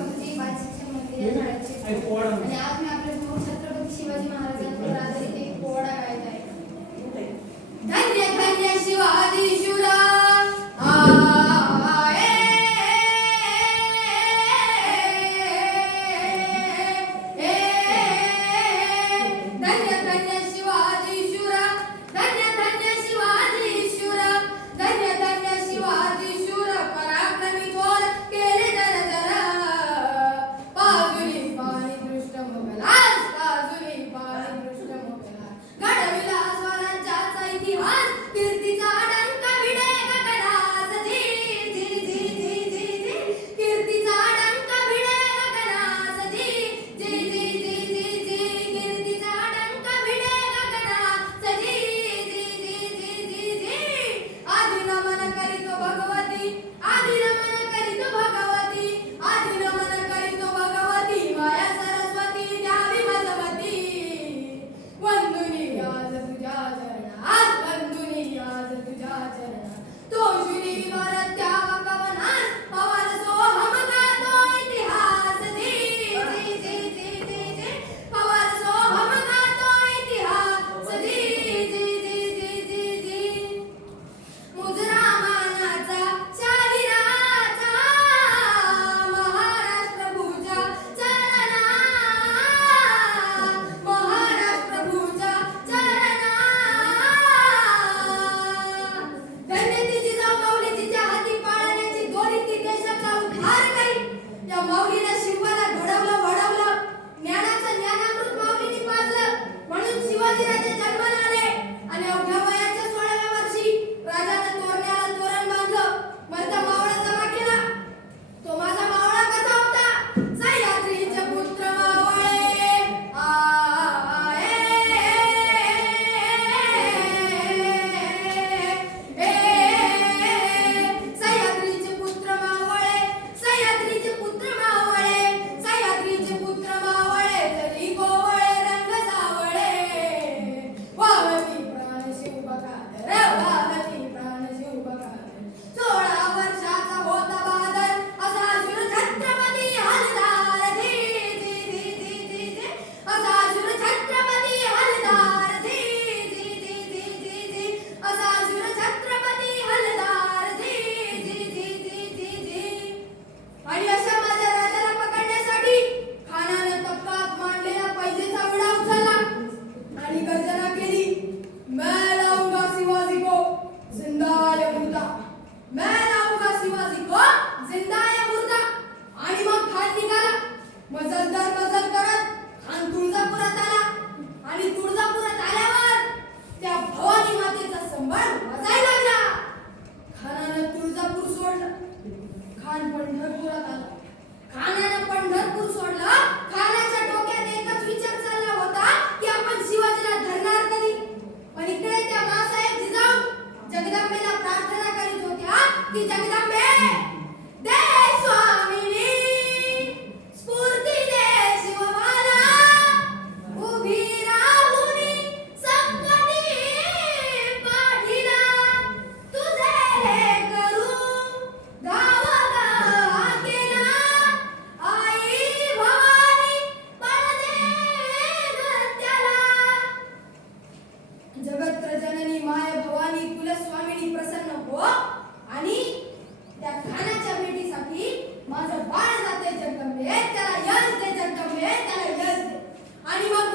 गणपती बाजीच्या आणि आज आपल्या मूळ छत्रपती शिवाजी महाराजांवर आधारित एक पोवाडा गायत आहे 给你加给你加 आणि त्या खानाच्या भेटीसाठी माझं बाळ जाते जगदंबे त्याला यश दे जगदंबे त्याला यश दे. आणि मग